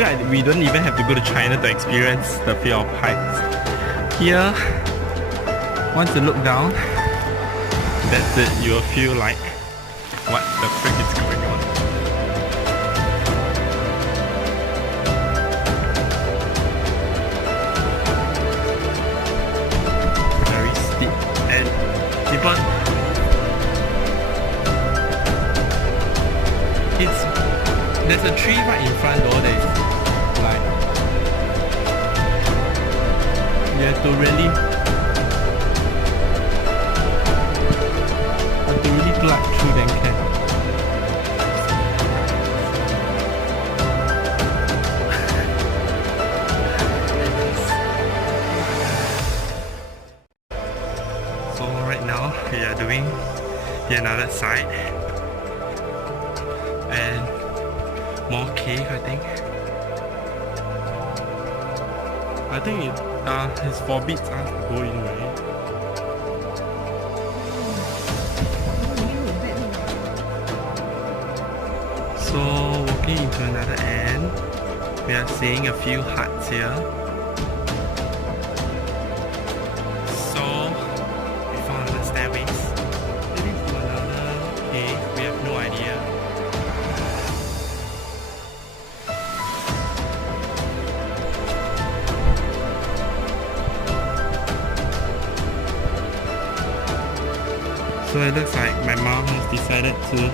feel like we don't even have to go to China to experience the fear of heights. Here, once you look down, that's it. You'll feel like, what the frick is going on? Very steep, and even there's a tree right in front though that is like, you have to really glide through them can. So right now we are doing the another side and more cave, I think. I think it forbids us to go in, right? So walking into another end, we are seeing a few huts here. So we found the stairways. Leading to another cave, we have no idea. So it looks like my mom has decided to